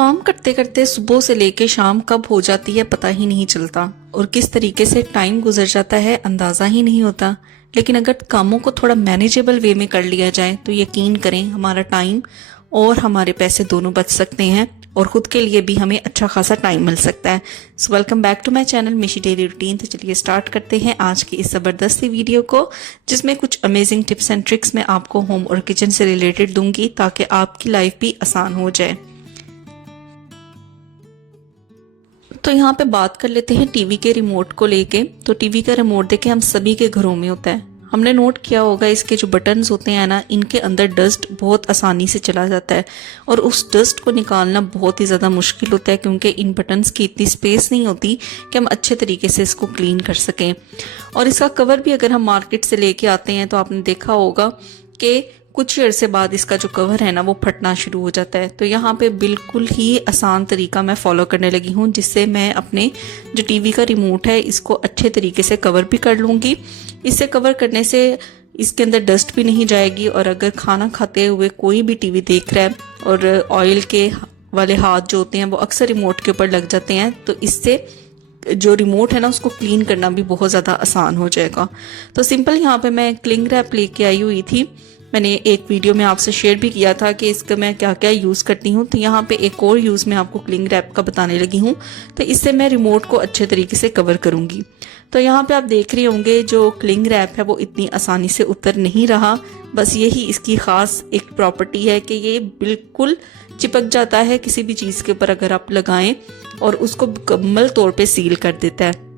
काम करते करते सुबह से लेके शाम कब हो जाती है पता ही नहीं चलता और किस तरीके से टाइम गुजर जाता है अंदाज़ा ही नहीं होता। लेकिन अगर कामों को थोड़ा मैनेजेबल वे में कर लिया जाए तो यकीन करें हमारा टाइम और हमारे पैसे दोनों बच सकते हैं और ख़ुद के लिए भी हमें अच्छा खासा टाइम मिल सकता है। So welcome back to my channel Mishi daily routine. तो चलिए स्टार्ट करते हैं आज की इस ज़बरदस्त वीडियो को, जिसमें कुछ अमेजिंग टिप्स एंड ट्रिक्स मैं आपको होम और किचन से रिलेटेड दूंगी ताकि आपकी लाइफ भी आसान हो जाए। तो यहाँ पे बात कर लेते हैं टीवी के रिमोट को लेके। तो टीवी का रिमोट देखे हम सभी के घरों में होता है। हमने नोट किया होगा इसके जो बटन्स होते हैं ना, इनके अंदर डस्ट बहुत आसानी से चला जाता है और उस डस्ट को निकालना बहुत ही ज़्यादा मुश्किल होता है क्योंकि इन बटन्स की इतनी स्पेस नहीं होती कि हम अच्छे तरीके से इसको क्लीन कर सकें। और इसका कवर भी अगर हम मार्केट से लेके आते हैं तो आपने देखा होगा कि कुछ ही अरसे बाद इसका जो कवर है ना वो फटना शुरू हो जाता है। तो यहाँ पे बिल्कुल ही आसान तरीका मैं फॉलो करने लगी हूँ, जिससे मैं अपने जो टीवी का रिमोट है इसको अच्छे तरीके से कवर भी कर लूँगी। इससे कवर करने से इसके अंदर डस्ट भी नहीं जाएगी और अगर खाना खाते हुए कोई भी टीवी देख रहा है और ऑयल के वाले हाथ जो होते हैं वो अक्सर रिमोट के ऊपर लग जाते हैं, तो इससे जो रिमोट है ना उसको क्लीन करना भी बहुत ज़्यादा आसान हो जाएगा। तो सिंपल यहाँ पे मैं क्लिंग रैप लेके आई हुई थी। मैंने एक वीडियो में आपसे शेयर भी किया था कि इसका मैं क्या क्या यूज़ करती हूँ। तो यहाँ पे एक और यूज़ मैं आपको क्लिंग रैप का बताने लगी हूँ। तो इससे मैं रिमोट को अच्छे तरीके से कवर करूँगी। तो यहाँ पे आप देख रहे होंगे जो क्लिंग रैप है वो इतनी आसानी से उतर नहीं रहा। बस यही इसकी ख़ास एक प्रॉपर्टी है कि ये बिल्कुल चिपक जाता है किसी भी चीज़ के ऊपर अगर आप लगाएं और उसको मुकम्मल तौर पे सील कर देता है।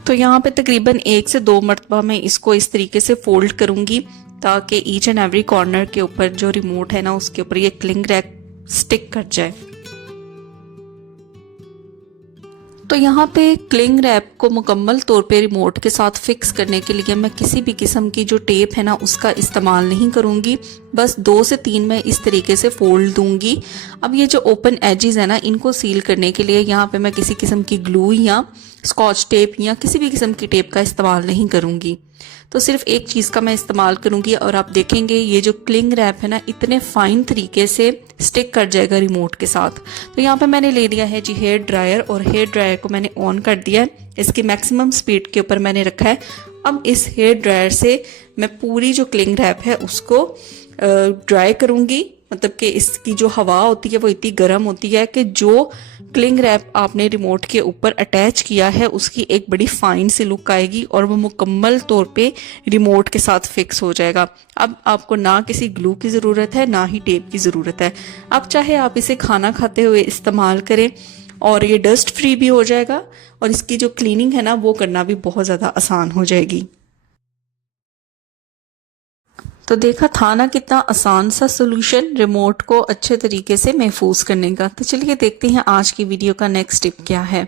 तो यहाँ पे तकरीबन 1 से 2 मरतबा मैं इसको इस तरीके से फोल्ड करूँगी ताकि ईच एंड एवरी कॉर्नर के ऊपर जो रिमोट है ना उसके ऊपर ये क्लिंग रैप स्टिक कर जाए। तो यहाँ पे क्लिंग रैप को मुकम्मल तौर पे रिमोट के साथ फिक्स करने के लिए मैं किसी भी किस्म की जो टेप है ना उसका इस्तेमाल नहीं करूँगी। बस 2 से 3 मैं इस तरीके से फोल्ड दूंगी। अब ये जो ओपन एजेस है ना इनको सील करने के लिए यहाँ पे मैं किसी किस्म की ग्लू या स्कॉच टेप या किसी भी किस्म की टेप का इस्तेमाल नहीं करूँगी। तो सिर्फ एक चीज़ का मैं इस्तेमाल करूँगी और आप देखेंगे ये जो क्लिंग रैप है ना इतने फाइन तरीके से स्टिक कर जाएगा रिमोट के साथ। तो यहाँ पे मैंने ले लिया है जी हेयर ड्रायर और हेयर ड्रायर को मैंने ऑन कर दिया है। इसकी मैक्सिमम स्पीड के ऊपर मैंने रखा है। अब इस हेयर ड्रायर से मैं पूरी जो क्लिंग रैप है उसको ड्राई करूँगी। मतलब कि इसकी जो हवा होती है वो इतनी गर्म होती है कि जो क्लिंग रैप आपने रिमोट के ऊपर अटैच किया है उसकी एक बड़ी फाइन सी लुक आएगी और वो मुकम्मल तौर पे रिमोट के साथ फिक्स हो जाएगा। अब आपको ना किसी ग्लू की ज़रूरत है ना ही टेप की ज़रूरत है। अब चाहे आप इसे खाना खाते हुए इस्तेमाल करें और ये डस्ट फ्री भी हो जाएगा और इसकी जो क्लीनिंग है ना वो करना भी बहुत ज़्यादा आसान हो जाएगी। तो देखा था ना कितना आसान सा सोल्यूशन रिमोट को अच्छे तरीके से महफूज करने का। तो चलिए देखते हैं आज की वीडियो का नेक्स्ट टिप क्या है।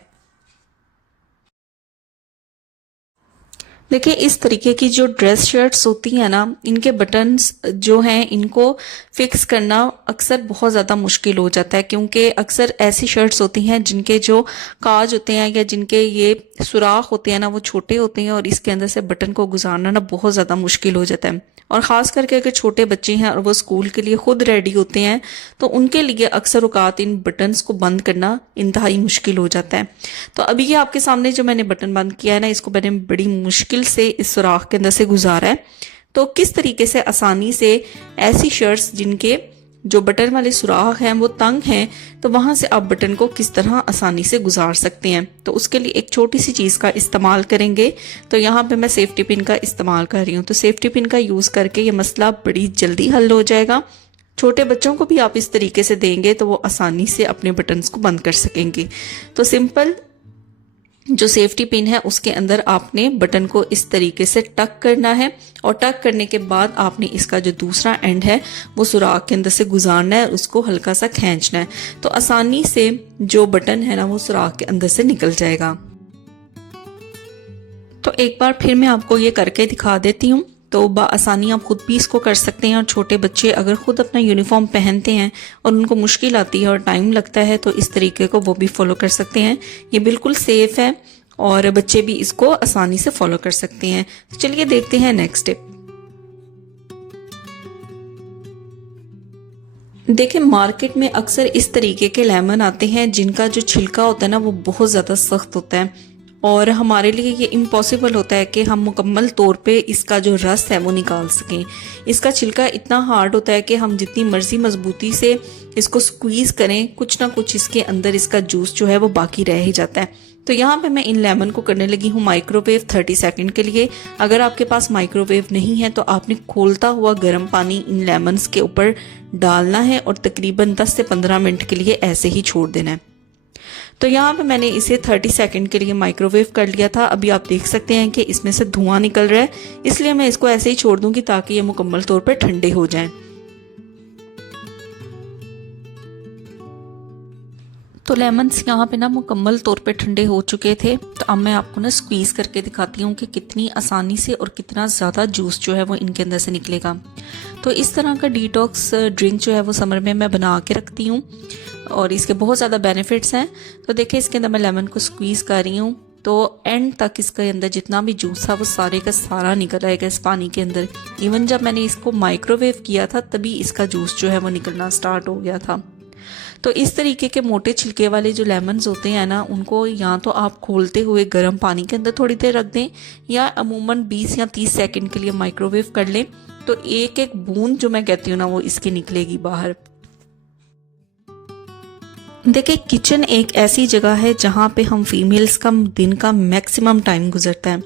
देखिए इस तरीके की जो ड्रेस शर्ट्स होती हैं ना इनके बटन्स जो हैं इनको फिक्स करना अक्सर बहुत ज़्यादा मुश्किल हो जाता है क्योंकि अक्सर ऐसी शर्ट्स होती हैं जिनके जो काज होते हैं या जिनके ये सुराख होते हैं ना वो छोटे होते हैं और इसके अंदर से बटन को गुजारना ना बहुत ज़्यादा मुश्किल हो जाता है। और ख़ास करके अगर छोटे बच्चे हैं और वो स्कूल के लिए खुद रेडी होते हैं तो उनके लिए अक्सर औकात इन बटन्स को बंद करना इंतहाई मुश्किल हो जाता है। तो अभी ये आपके सामने जो मैंने बटन बंद किया है ना इसको मैंने बड़ी मुश्किल से इस सुराख के अंदर से गुजारा है। तो किस तरीके से आसानी से ऐसी शर्ट्स जिनके जो बटन वाले सुराख हैं वो तंग हैं तो वहां से आप बटन को किस तरह आसानी से गुजार सकते हैं, तो उसके लिए एक छोटी सी चीज़ का इस्तेमाल करेंगे। तो यहाँ पे मैं सेफ्टी पिन का इस्तेमाल कर रही हूँ। तो सेफ्टी पिन का यूज़ करके ये मसला बड़ी जल्दी हल हो जाएगा। छोटे बच्चों को भी आप इस तरीके से देंगे तो वो आसानी से अपने बटन्स को बंद कर सकेंगे। तो सिंपल जो सेफ्टी पिन है उसके अंदर आपने बटन को इस तरीके से टक करना है और टक करने के बाद आपने इसका जो दूसरा एंड है वो सुराख के अंदर से गुजारना है, उसको हल्का सा खींचना है। तो आसानी से जो बटन है ना वो सुराख के अंदर से निकल जाएगा। तो एक बार फिर मैं आपको ये करके दिखा देती हूँ। तो बआसानी आप खुद भी इसको कर सकते हैं और छोटे बच्चे अगर खुद अपना यूनिफॉर्म पहनते हैं और उनको मुश्किल आती है और टाइम लगता है तो इस तरीके को वो भी फॉलो कर सकते हैं। ये बिल्कुल सेफ है और बच्चे भी इसको आसानी से फॉलो कर सकते हैं। तो चलिए देखते हैं नेक्स्ट टिप। देखिए मार्केट में अक्सर इस तरीके के लेमन आते हैं जिनका जो छिलका होता है ना वो बहुत ज़्यादा सख्त होता है और हमारे लिए ये इम्पॉसिबल होता है कि हम मुकम्मल तौर पे इसका जो रस है वो निकाल सकें। इसका छिलका इतना हार्ड होता है कि हम जितनी मर्जी मजबूती से इसको स्क्वीज़ करें कुछ ना कुछ इसके अंदर इसका जूस जो है वो बाकी रह ही जाता है। तो यहाँ पे मैं इन लेमन को करने लगी हूँ माइक्रोवेव 30 सेकंड के लिए। अगर आपके पास माइक्रोवेव नहीं है तो आपने खोलता हुआ गर्म पानी इन लेमन्स के ऊपर डालना है और तकरीबन 10 से 15 मिनट के लिए ऐसे ही छोड़ देना है। तो यहाँ पे मैंने इसे 30 सेकंड के लिए माइक्रोवेव कर लिया था। अभी आप देख सकते हैं कि इसमें से धुआं निकल रहा है, इसलिए मैं इसको ऐसे ही छोड़ दूंगी ताकि ये मुकम्मल तौर पर ठंडे हो जाएं। तो लेमन्स यहाँ पे ना मुकम्मल तौर पे ठंडे हो चुके थे। तो अब मैं आपको ना स्क्वीज़ करके दिखाती हूँ कि कितनी आसानी से और कितना ज़्यादा जूस जो है वो इनके अंदर से निकलेगा। तो इस तरह का डिटॉक्स ड्रिंक जो है वो समर में मैं बना के रखती हूँ और इसके बहुत ज़्यादा बेनिफिट्स हैं। तो देखिए इसके अंदर मैं लेमन को स्क्वीज़ कर रही हूँ तो एंड तक इसके अंदर जितना भी जूस था वो सारे का सारा निकल आएगा इस पानी के अंदर। इवन जब मैंने इसको माइक्रोवेव किया था तभी इसका जूस जो है वो निकलना स्टार्ट हो गया था। तो इस तरीके के मोटे छिलके वाले जो लेमन्स होते हैं ना उनको या तो आप खोलते हुए गर्म पानी के अंदर थोड़ी देर रख दें या अमूमन 20 या 30 सेकंड के लिए माइक्रोवेव कर लें। तो एक एक बूंद जो मैं कहती हूँ ना वो इसकी निकलेगी बाहर। देखिए किचन एक ऐसी जगह है जहाँ पे हम फीमेल्स का दिन का मैक्सिमम टाइम गुजरता है।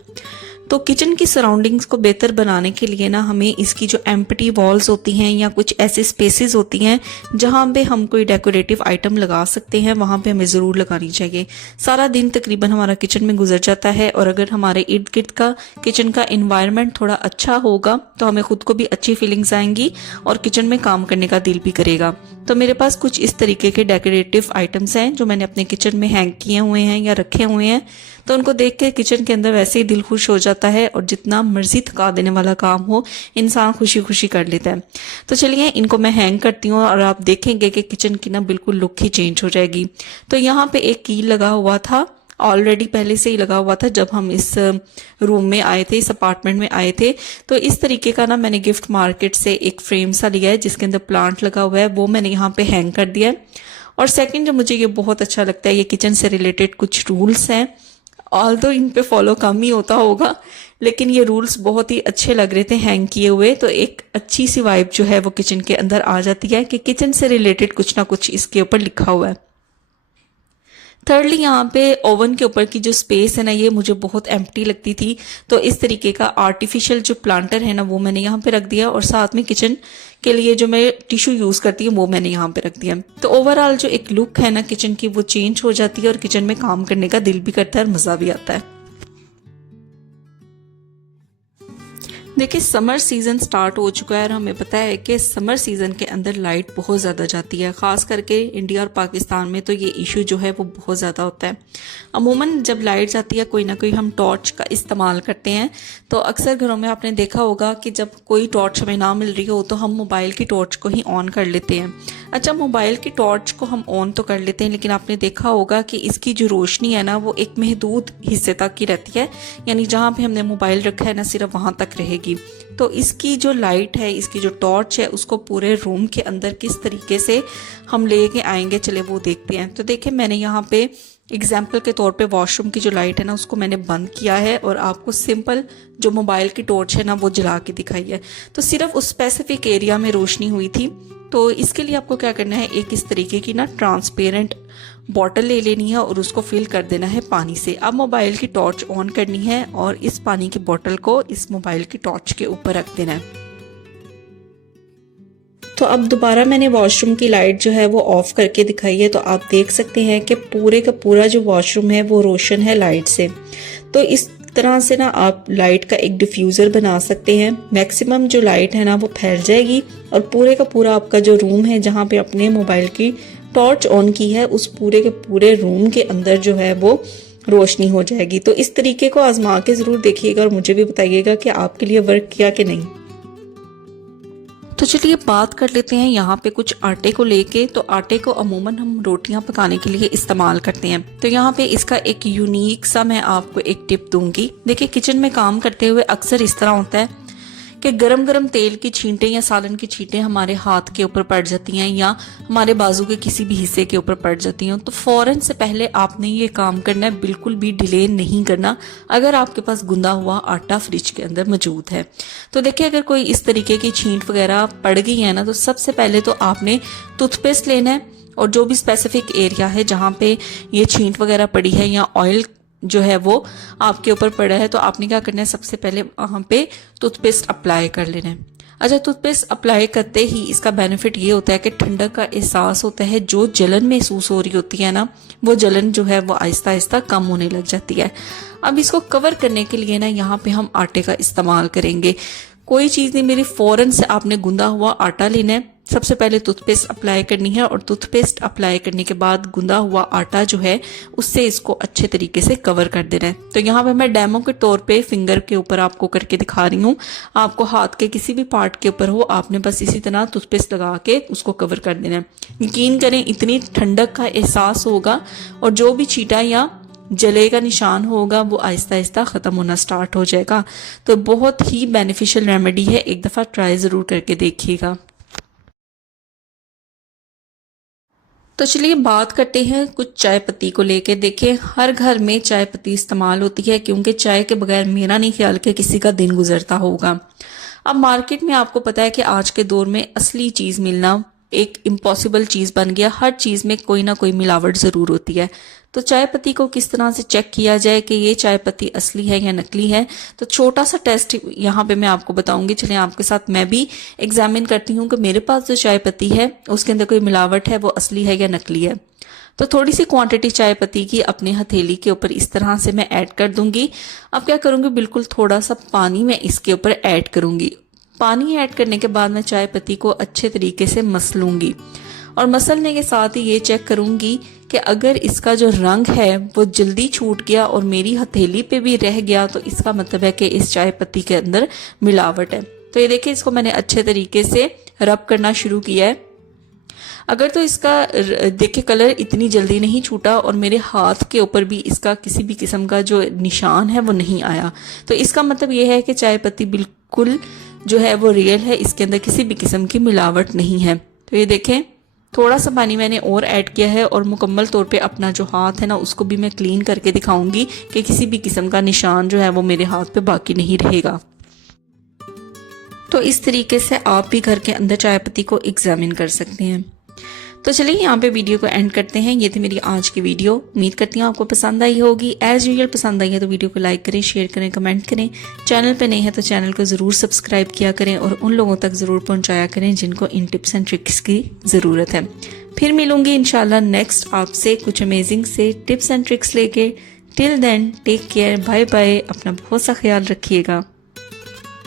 तो किचन की सराउंडिंग्स को बेहतर बनाने के लिए ना हमें इसकी जो एम्प्टी वॉल्स होती हैं या कुछ ऐसे स्पेसेस होती हैं जहाँ पे हम कोई डेकोरेटिव आइटम लगा सकते हैं वहाँ पे हमें ज़रूर लगानी चाहिए। सारा दिन तकरीबन हमारा किचन में गुजर जाता है और अगर हमारे इर्द गिर्द का किचन का इन्वायरमेंट थोड़ा अच्छा होगा तो हमें खुद को भी अच्छी फीलिंग्स आएंगी और किचन में काम करने का दिल भी करेगा। तो मेरे पास कुछ इस तरीके के डेकोरेटिव आइटम्स हैं जो मैंने अपने किचन में हैंग किए हुए हैं या रखे हुए हैं। तो उनको देख के किचन के अंदर वैसे ही दिल खुश हो जाता है और जितना मर्जी थका देने वाला काम हो इंसान खुशी खुशी कर लेता है। तो चलिए इनको मैं हैंग करती हूँ और आप देखेंगे कि किचन की ना बिल्कुल लुक ही चेंज हो जाएगी। तो यहाँ पे एक कील लगा हुआ था, ऑलरेडी पहले से ही लगा हुआ था जब हम इस रूम में आए थे, इस अपार्टमेंट में आए थे। तो इस तरीके का ना मैंने गिफ्ट मार्केट से एक फ्रेम सा लिया है जिसके अंदर प्लांट लगा हुआ है, वो मैंने यहाँ पे हैंग कर दिया है। और सेकंड जो मुझे ये बहुत अच्छा लगता है, ये किचन से रिलेटेड कुछ रूल्स हैं, ऑल्दो इन पे फॉलो कम ही होता होगा लेकिन ये रूल्स बहुत ही अच्छे लग रहे थे हैंग किए हुए। तो एक अच्छी सी वाइब जो है वो किचन के अंदर आ जाती है कि किचन से रिलेटेड कुछ ना कुछ इसके ऊपर लिखा हुआ है। थर्डली यहाँ पे ओवन के ऊपर की जो स्पेस है ना ये मुझे बहुत एम्प्टी लगती थी। तो इस तरीके का आर्टिफिशियल जो प्लांटर है ना वो मैंने यहाँ पे रख दिया और साथ में किचन के लिए जो मैं टिश्यू यूज़ करती हूँ वो मैंने यहाँ पे रख दिया। तो ओवरऑल जो एक लुक है ना किचन की वो चेंज हो जाती है और किचन में काम करने का दिल भी करता है और मज़ा भी आता है। देखिए समर सीज़न स्टार्ट हो चुका है और हमें पता है कि समर सीज़न के अंदर लाइट बहुत ज़्यादा जाती है, ख़ास करके इंडिया और पाकिस्तान में तो ये इशू जो है वो बहुत ज़्यादा होता है। अमूमन जब लाइट जाती है कोई ना कोई हम टॉर्च का इस्तेमाल करते हैं। तो अक्सर घरों में आपने देखा होगा कि जब कोई टॉर्च हमें ना मिल रही हो तो हम मोबाइल की टॉर्च को ही ऑन कर लेते हैं। अच्छा, मोबाइल की टॉर्च को हम ऑन तो कर लेते हैं लेकिन आपने देखा होगा कि इसकी जो रोशनी है ना वो एक महदूद हिस्से तक की रहती है, यानी जहाँ पे हमने मोबाइल रखा है ना सिर्फ वहाँ तक रहेगी। तो इसकी जो लाइट है, इसकी जो टॉर्च है, उसको पूरे रूम के अंदर किस तरीके से हम लेके आएंगे चले वो देखते हैं। तो देखिए मैंने यहाँ पे एग्जाम्पल के तौर पे वॉशरूम की जो लाइट है ना उसको मैंने बंद किया है और आपको सिंपल जो मोबाइल की टॉर्च है ना वो जला के दिखाई है। तो सिर्फ उस स्पेसिफिक एरिया में रोशनी हुई थी। तो इसके लिए आपको क्या करना है, एक इस तरीके की ना ट्रांसपेरेंट बॉटल ले लेनी है और उसको फिल कर देना है पानी से। अब मोबाइल की टॉर्च ऑन करनी है और इस पानी की बोतल को इस मोबाइल की टॉर्च के ऊपर रख देना है। तो अब दोबारा मैंने वॉशरूम की लाइट जो है वो ऑफ करके दिखाई है। तो आप देख सकते हैं कि पूरे का पूरा जो वॉशरूम है वो रोशन है लाइट से। तो इस तरह से ना आप लाइट का एक डिफ्यूज़र बना सकते हैं। मैक्सिमम जो लाइट है ना वो फैल जाएगी और पूरे का पूरा आपका जो रूम है जहाँ पे अपने मोबाइल की टॉर्च ऑन की है उस पूरे के पूरे रूम के अंदर जो है वो रोशनी हो जाएगी। तो इस तरीके को आजमा के ज़रूर देखिएगा और मुझे भी बताइएगा कि आपके लिए वर्क किया कि नहीं। तो चलिए बात कर लेते हैं यहाँ पे कुछ आटे को लेके। तो आटे को अमूमन हम रोटियां पकाने के लिए इस्तेमाल करते हैं। तो यहाँ पे इसका एक यूनिक सा मैं आपको एक टिप दूंगी। देखिए किचन में काम करते हुए अक्सर इस तरह होता है कि गरम गरम तेल की छींटें या सालन की छींटें हमारे हाथ के ऊपर पड़ जाती हैं या हमारे बाजू के किसी भी हिस्से के ऊपर पड़ जाती हैं, तो फौरन से पहले आपने ये काम करना है, बिल्कुल भी डिले नहीं करना अगर आपके पास गुंदा हुआ आटा फ्रिज के अंदर मौजूद है। तो देखिए अगर कोई इस तरीके की छींट वगैरह पड़ गई है ना, तो सबसे पहले तो आपने टूथपेस्ट लेना है और जो भी स्पेसिफिक एरिया है जहाँ पे ये छींट वगैरह पड़ी है या ऑयल जो है वो आपके ऊपर पड़ा है, तो आपने क्या करना है, सबसे पहले वहां पे टूथपेस्ट अप्लाई कर लेना है। अच्छा, टूथपेस्ट अप्लाई करते ही इसका बेनिफिट ये होता है कि ठंडक का एहसास होता है, जो जलन महसूस हो रही होती है ना, वो जलन जो है वो आहिस्ता आहिस्ता कम होने लग जाती है। अब इसको कवर करने के लिए ना यहाँ पे हम आटे का इस्तेमाल करेंगे। कोई चीज़ नहीं मेरी, फौरन से आपने गुंदा हुआ आटा लेना है, सबसे पहले टूथपेस्ट अप्लाई करनी है और टूथपेस्ट अप्लाई करने के बाद गुंदा हुआ आटा जो है उससे इसको अच्छे तरीके से कवर कर देना है। तो यहाँ पे मैं डेमो के तौर पे फिंगर के ऊपर आपको करके दिखा रही हूँ, आपको हाथ के किसी भी पार्ट के ऊपर हो, आपने बस इसी तरह टूथपेस्ट लगा के उसको कवर कर देना है। यकीन करें इतनी ठंडक का एहसास होगा और जो भी छींटा या जले का निशान होगा वो आहिस्ता आहिस्ता खत्म होना स्टार्ट हो जाएगा। तो बहुत ही बेनिफिशियल रेमेडी है, एक दफा ट्राई जरूर करके देखिएगा। तो चलिए बात करते हैं कुछ चाय पत्ती को लेके। देखिए हर घर में चाय पत्ती इस्तेमाल होती है, क्योंकि चाय के बगैर मेरा नहीं ख्याल कि किसी का दिन गुजरता होगा। अब मार्केट में आपको पता है कि आज के दौर में असली चीज मिलना एक इम्पॉसिबल चीज बन गया, हर चीज में कोई ना कोई मिलावट जरूर होती है। तो चाय पत्ती को किस तरह से चेक किया जाए कि ये चाय पत्ती असली है या नकली है, तो छोटा सा टेस्ट यहाँ पे मैं आपको बताऊंगी। चलिए आपके साथ मैं भी एग्जामिन करती हूँ कि मेरे पास जो चाय पत्ती है उसके अंदर कोई मिलावट है, वो असली है या नकली है। तो थोड़ी सी क्वांटिटी चाय पत्ती की अपने हथेली के ऊपर इस तरह से मैं ऐड कर दूंगी। अब क्या करूंगी, बिल्कुल थोड़ा सा पानी मैं इसके ऊपर ऐड करूंगी। पानी ऐड करने के बाद मैं चाय पत्ती को अच्छे तरीके से मसलूंगी और मसलने के साथ ही ये चेक करूंगी कि अगर इसका जो रंग है वो जल्दी छूट गया और मेरी हथेली पे भी रह गया, तो इसका मतलब है कि इस चाय पत्ती के अंदर मिलावट है। तो ये देखिए इसको मैंने अच्छे तरीके से रब करना शुरू किया है। अगर तो इसका देखिए कलर इतनी जल्दी नहीं छूटा और मेरे हाथ के ऊपर भी इसका किसी भी किस्म का जो निशान है वो नहीं आया, तो इसका मतलब ये है कि चाय पत्ती बिल्कुल जो है वो रियल है, इसके अंदर किसी भी किस्म की मिलावट नहीं है। तो ये देखें थोड़ा सा पानी मैंने और ऐड किया है और मुकम्मल तौर पे अपना जो हाथ है ना उसको भी मैं क्लीन करके दिखाऊंगी कि किसी भी किस्म का निशान जो है वो मेरे हाथ पे बाकी नहीं रहेगा। तो इस तरीके से आप भी घर के अंदर चाय पत्ती को एग्जामिन कर सकते हैं। तो चलिए यहाँ पे वीडियो को एंड करते हैं। ये थी मेरी आज की वीडियो, उम्मीद करती हूँ आपको पसंद आई होगी। एज यूजुअल पसंद आई है तो वीडियो को लाइक करें, शेयर करें, कमेंट करें। चैनल पे नए हैं तो चैनल को ज़रूर सब्सक्राइब किया करें और उन लोगों तक ज़रूर पहुँचाया करें जिनको इन टिप्स एंड ट्रिक्स की ज़रूरत है। फिर मिलूंगी इंशाल्लाह नेक्स्ट आपसे कुछ अमेजिंग से टिप्स एंड ट्रिक्स लेके। Till then take care, bye bye, अपना बहुत सा ख्याल रखिएगा।